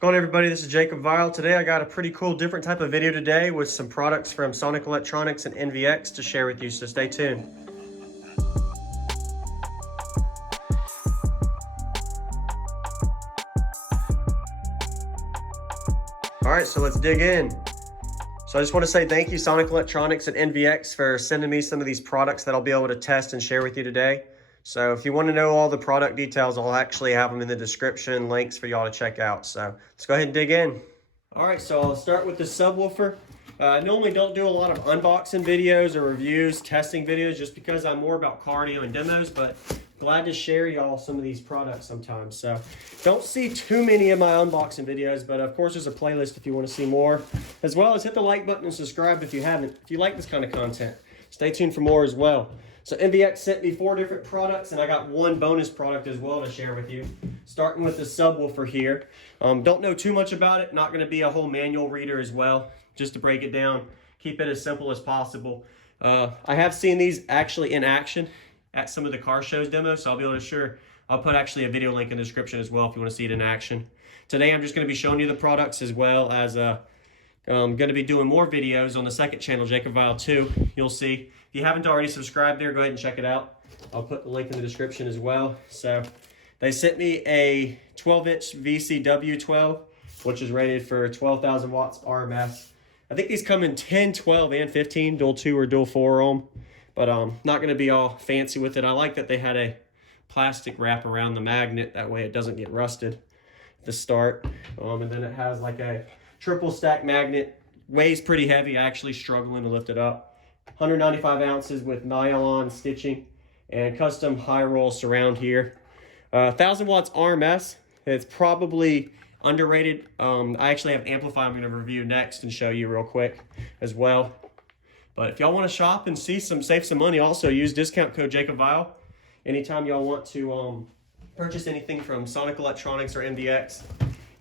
What's going on, everybody? This is JacobViral. Today I got a pretty cool different type of video today with some products from Sonic Electronics and NVX to share with you, so stay tuned. Alright, so let's dig in. So I just want to say thank you, Sonic Electronics and NVX, for sending me some of these products that I'll be able to test and share with you today. So if you want to know all the product details, I'll actually have them in the description, links for y'all to check out. So let's go ahead and dig in. All right, so I'll start with the subwoofer. I normally don't do a lot of unboxing videos or reviews, testing videos, just because I'm more about cardio and demos, but glad to share y'all some of these products sometimes. So don't see too many of my unboxing videos, but of course there's a playlist if you want to see more, as well as hit the like button and subscribe if you haven't. If you like this kind of content, stay tuned for more as well. So NVX sent me 4 different products, and I got one bonus product as well to share with you. Starting with the subwoofer here. Don't know too much about it. Not going to be a whole manual reader as well. Just to break it down, keep it as simple as possible. I have seen these actually in action at some of the car shows demos, so I'll be able to share. I'll put actually a video link in the description as well if you want to see it in action. Today I'm just going to be showing you the products, as well as I'm going to be doing more videos on the second channel, JacobViral 2. You'll see. If you haven't already subscribed there, go ahead and check it out. I'll put the link in the description as well. So they sent me a 12-inch VCW12, which is rated for 12,000 watts RMS. I think these come in 10, 12, and 15, dual 2 or dual 4 ohm. But not going to be all fancy with it. I like that they had a plastic wrap around the magnet. That way it doesn't get rusted at the start. And then it has like a triple stack magnet. Weighs pretty heavy. Actually struggling to lift it up. 195 ounces with nylon stitching and custom high roll surround here. 1,000 watts RMS. It's probably underrated. I actually have Amplifier I'm going to review next and show you real quick as well. But if y'all want to shop and save some money, also use discount code JacobViral. Anytime y'all want to purchase anything from Sonic Electronics or NVX,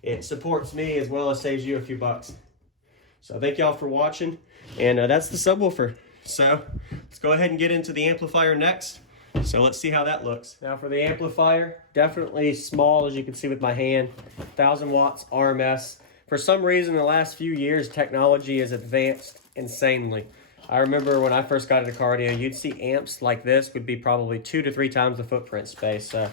it supports me as well as saves you a few bucks. So thank y'all for watching, and that's the subwoofer. So let's go ahead and get into the amplifier next. So let's see how that looks. Now for the amplifier, definitely small, as you can see with my hand, 1,000 watts RMS. For some reason, the last few years, technology has advanced insanely. I remember when I first got into cardio, you'd see amps like this would be probably 2 to 3 times the footprint space. I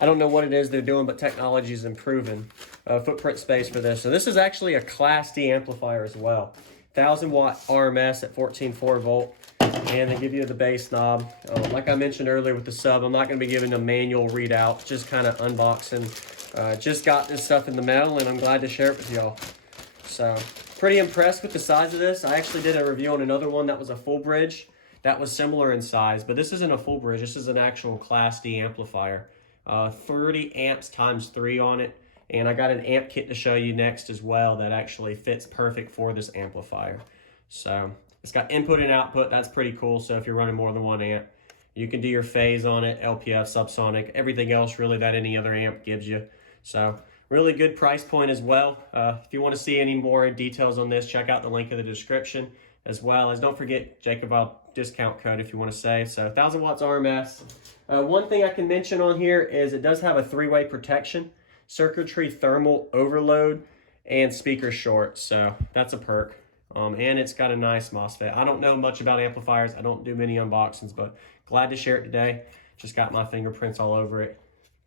don't know what it is they're doing, but technology is improving footprint space for this. So this is actually a Class D amplifier as well. 1,000 watt RMS at 14.4 volt, and they give you the bass knob. Like I mentioned earlier with the sub, I'm not going to be giving a manual readout, just kind of unboxing. Just got this stuff in the mail, and I'm glad to share it with y'all. So pretty impressed with the size of this. I actually did a review on another one that was a full bridge that was similar in size, but this isn't a full bridge. This is an actual Class D amplifier. 30 amps times 3 on it. And I got an amp kit to show you next as well that actually fits perfect for this amplifier. So it's got input and output. That's pretty cool. So if you're running more than 1 amp, you can do your phase on it, LPF, subsonic, everything else really that any other amp gives you. So really good price point as well. If you want to see any more details on this, check out the link in the description, as well as don't forget JacobViral discount code if you want to save. So 1,000 watts RMS. One thing I can mention on here is it does have a 3-way protection. Circuitry thermal overload and speaker short, so that's a perk. And it's got a nice MOSFET. I don't know much about amplifiers. I don't do many unboxings, but glad to share it today. Just got my fingerprints all over it.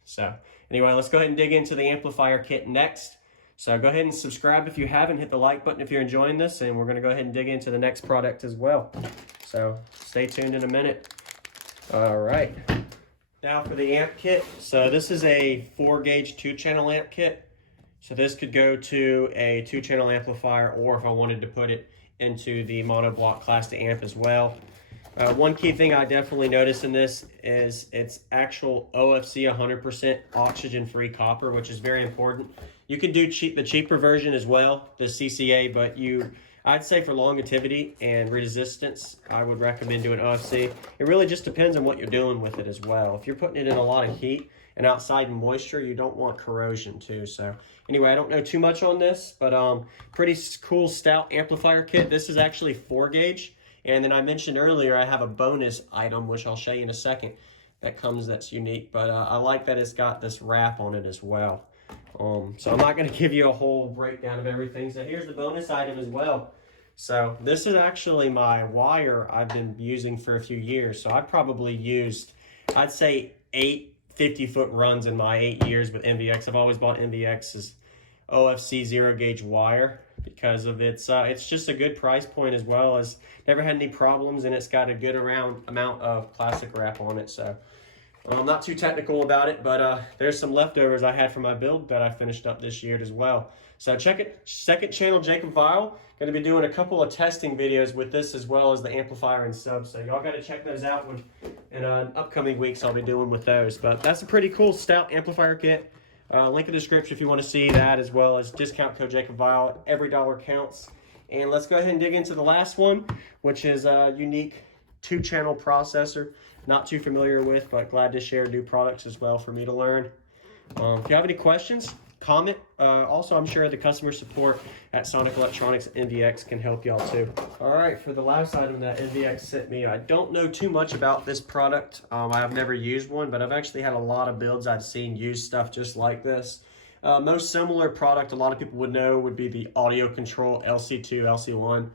So anyway, let's go ahead and dig into the amplifier kit next. So go ahead and subscribe if you haven't. Hit the like button if you're enjoying this, and we're going to go ahead and dig into the next product as well. So stay tuned in a minute. All right. Now for the amp kit. So this is a 4-gauge 2-channel amp kit. So this could go to a 2-channel amplifier, or if I wanted to put it into the monoblock Class D amp as well. One key thing I definitely noticed in this is it's actual OFC 100% oxygen-free copper, which is very important. You can do the cheaper version as well, the CCA, but I'd say for longevity and resistance, I would recommend doing OFC. It really just depends on what you're doing with it as well. If you're putting it in a lot of heat and outside in moisture, you don't want corrosion too. So anyway, I don't know too much on this, but pretty cool stout amplifier kit. This is actually 4-gauge. And then I mentioned earlier, I have a bonus item, which I'll show you in a second, that's unique. But I like that it's got this wrap on it as well. So I'm not going to give you a whole breakdown of everything. So here's the bonus item as well. So this is actually my wire I've been using for a few years. So I probably used, I'd say 8 50-foot runs in my 8 years with MVX. I've always bought MVX's OFC 0-gauge wire because of it's just a good price point, as well as never had any problems, and it's got a good amount of plastic wrap on it. So I'm not too technical about it, but there's some leftovers I had from my build that I finished up this year as well. So check it. Second channel, JacobViral. Going to be doing a couple of testing videos with this, as well as the amplifier and sub. So y'all got to check those out in upcoming weeks. I'll be doing with those. But that's a pretty cool stout amplifier kit. Link in the description if you want to see that, as well as discount code JacobViral. Every dollar counts. And let's go ahead and dig into the last one, which is a unique 2-channel processor. Not too familiar with, but glad to share new products as well for me to learn. If you have any questions, comment. Also, I'm sure the customer support at Sonic Electronics NVX can help y'all too. All right, for the last item that NVX sent me, I don't know too much about this product. I've never used one, but I've actually had a lot of builds I've seen use stuff just like this. Most similar product a lot of people would know would be the audio control LC2, LC1.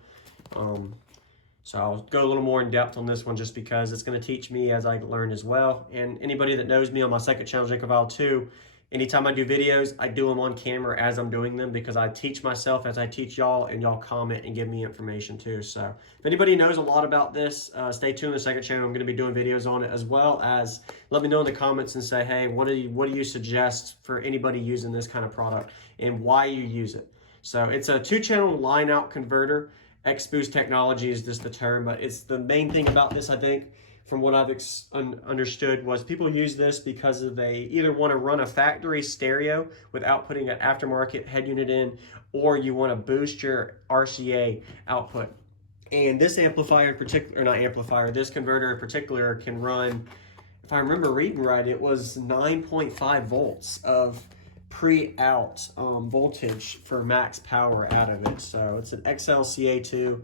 So I'll go a little more in depth on this one, just because it's going to teach me as I learn as well. And anybody that knows me on my second channel, JacobViral 2, anytime I do videos, I do them on camera as I'm doing them, because I teach myself as I teach y'all, and y'all comment and give me information too. So if anybody knows a lot about this, stay tuned to the second channel. I'm going to be doing videos on it, as well as let me know in the comments and say, hey, what do you suggest for anybody using this kind of product and why you use it. So it's a 2-channel line out converter. X-Boost technology is just the term, but it's the main thing about this, I think, from what I've understood, was people use this because they either want to run a factory stereo without putting an aftermarket head unit in, or you want to boost your RCA output. And this amplifier in particular, or not amplifier, this converter in particular can run, if I remember reading right, it was 9.5 volts of pre-out voltage for max power out of it. So it's an XLCA2,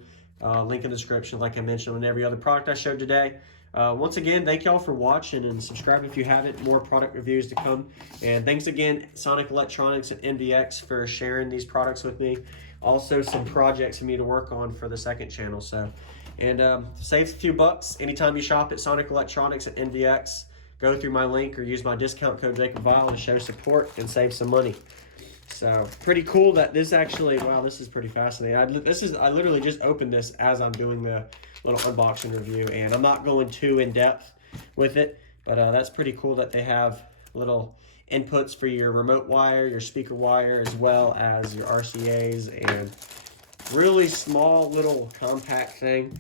link in the description, like I mentioned on every other product I showed today. Once again, thank y'all for watching, and subscribe if you haven't. More product reviews to come. And thanks again, Sonic Electronics and NVX, for sharing these products with me. Also, some projects for me to work on for the second channel. So, and save a few bucks anytime you shop at Sonic Electronics and NVX. Go through my link or use my discount code JacobViral to show support and save some money. So pretty cool that this actually, wow, this is pretty fascinating. I literally just opened this as I'm doing the little unboxing review, and I'm not going too in depth with it, but that's pretty cool that they have little inputs for your remote wire, your speaker wire, as well as your RCAs, and really small little compact thing.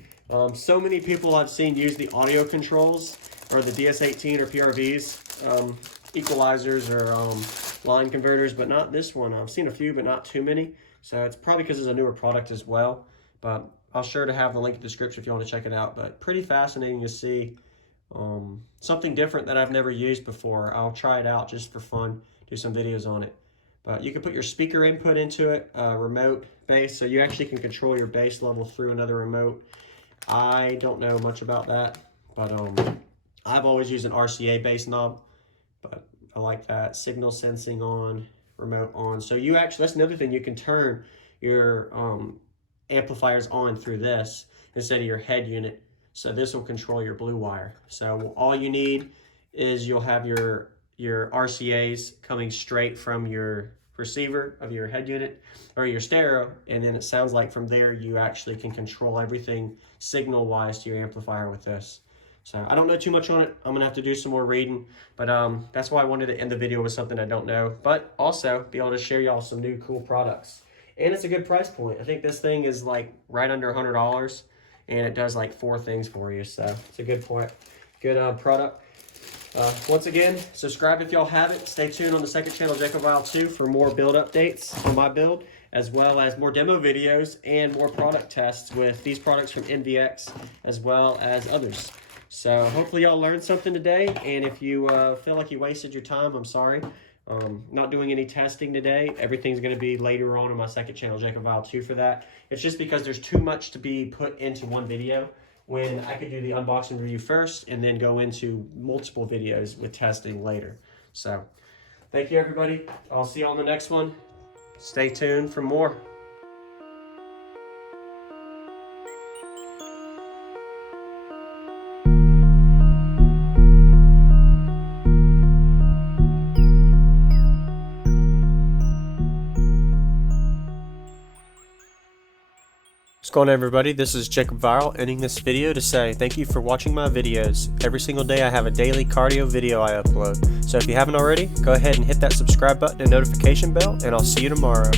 So many people I've seen use the audio controls, or the DS18 or PRVs, equalizers or line converters, but not this one. I've seen a few, but not too many. So it's probably because it's a newer product as well. But I'll sure to have the link in the description if you want to check it out. But pretty fascinating to see something different that I've never used before. I'll try it out just for fun, do some videos on it. But you can put your speaker input into it, remote bass, so you actually can control your bass level through another remote. I don't know much about that, but I've always used an RCA bass knob, but I like that. Signal sensing on, remote on. So you actually, that's another thing, you can turn your amplifiers on through this instead of your head unit. So this will control your blue wire. So all you need is you'll have your RCAs coming straight from your receiver of your head unit or your stereo, and then it sounds like from there you actually can control everything signal wise to your amplifier with this. So I don't know too much on it. I'm gonna have to do some more reading, but that's why I wanted to end the video with something I don't know, but also be able to share y'all some new cool products. And it's a good price point. I think this thing is like right under $100, and it does like 4 things for you. So it's a good point, good product. Once again, subscribe if y'all haven't. Stay tuned on the second channel, JacobViral 2, for more build updates for my build, as well as more demo videos and more product tests with these products from NVX, as well as others. So hopefully y'all learned something today, and if you feel like you wasted your time, I'm sorry. Not doing any testing today. Everything's going to be later on my second channel, JacobViral 2, for that. It's just because there's too much to be put into one video, when I could do the unboxing review first and then go into multiple videos with testing later. So Thank you, everybody. I'll see you on the next one. Stay tuned for more. What's going on, everybody? This is JacobViral, ending this video to say thank you for watching my videos. Every single day I have a daily cardio video I upload. So if you haven't already, go ahead and hit that subscribe button and notification bell, and I'll see you tomorrow.